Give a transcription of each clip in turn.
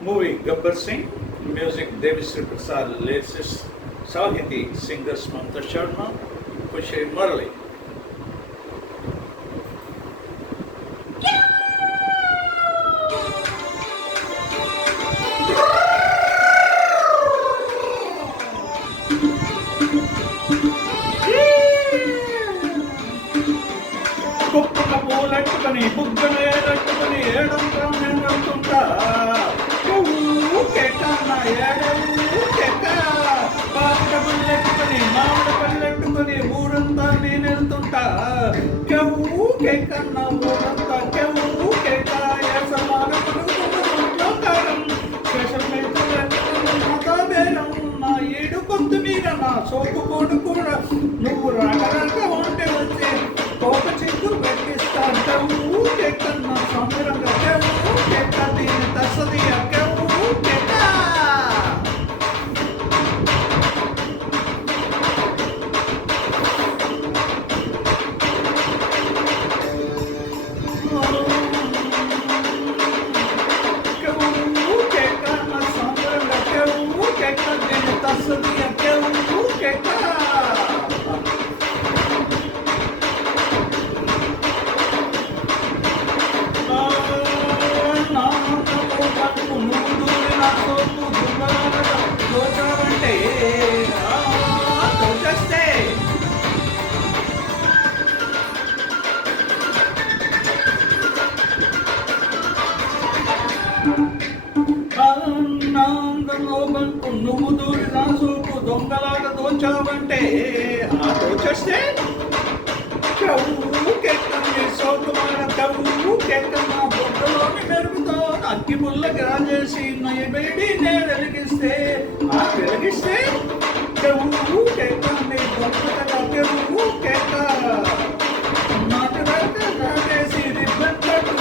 Movie Gabbar Singh, music Devisri Prasad, lyricist Sahiti, singers Mamta Sharma, Khushi Murali. కుప్పక పూలట్టుకొని బుగ్గన ఏడట్టుకొని ఏడంతా నేను వెళ్తుంటా కేకన్న ఏడవు కేక పాత పల్లెట్టుకొని మామిడి పల్లెట్టుకొని ఊరంతా నేను వెళ్తుంటా కెవ్వు కేకన్న ఊరంతా కెవ్వు కేక ఏసలాగా పలుకుతుంటా కారం స్పెషల్ బేరం నా ఏడు కొద్దు మీద నా సోకు కోడు కూడా నువ్వు రాక ఉంటే వచ్చే కోక చిక్కులు పెట్టిస్తాను కెవ్వు కేకన్న సంబరంగా కెవ్వు కేక దీని తసది కెవ్వు కేక నువ్వు దూరి నా సోపు దొంగలాగా దోచావంటే ఆ దోచేస్తే కవ్వు కెక్కని సోకుమార కవ్వు కెక్కన బొట్టలోని మెరుగుతో అగ్గి ముళ్ళకి రాజేసి నయ బేబీ నేను వెలిగిస్తే ఆ వెలిగిస్తే కవ్వు కెక్కని దొంగతగా కవ్వు కెక్క నాటరాక రాజేసి రిబ్బన్ కట్టు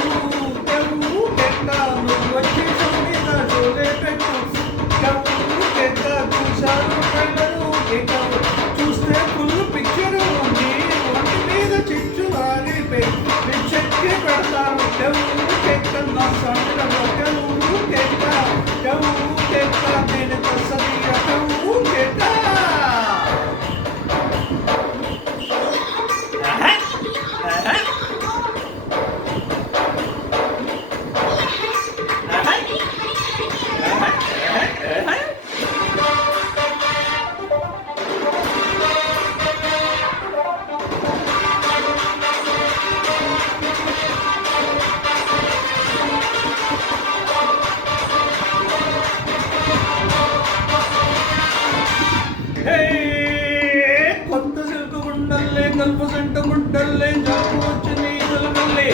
కవ్వు కెక్క నువ్వు వచ్చి మీద జోలే పెట్టు చూస్తే ఫుల్ పిక్చర్ ఉంది ఒంటి మీద చిచ్చు వారి పిచ్చెక్కి పెడతాను కెవ్వు కెక్క నా సంటలో కెవ్వు కెక్క కెవ్వు కెక్క నేను తసదియ కెవ్వు కెక్క కొత్త సిల్కు గుండల్లే కల్ప సంట గుడ్డల్లే జాకు వచ్చి నీళ్ళ మల్లే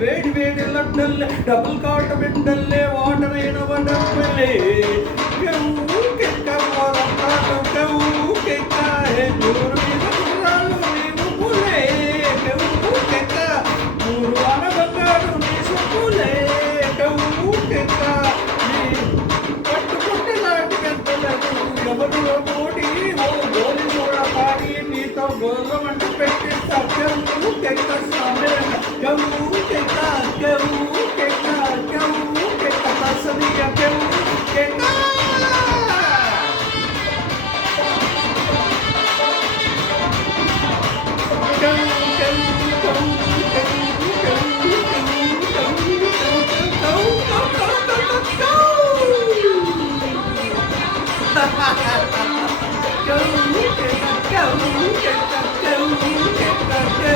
వేడి వేడి లడ్డల్లే డబుల్ కాట బిడ్డల్లే వాటమైన వడల్లే కెవ్వు కెక్క వారంతాలు కెవ్వు కెక్క జోరు మీద గుర్రాలు నీవు పులే కెవ్వు కెక్క మూడు వాన బంగారు నీ సుప్పులే కెవ్వు కెక్క నీ పట్టుకుంటే నాటి గంటలకు ఎవరిలో పోటీ ఓ గోలి కూడా పాడి నీతో గోలమంటూ పెట్టిస్తా కెవ్వు కెక్క సమయం కెవ్వు కెక్క కెవ్వు కెక్క కెవ్వు కెక్క తసదియ కెవ్వు కెక్క Go,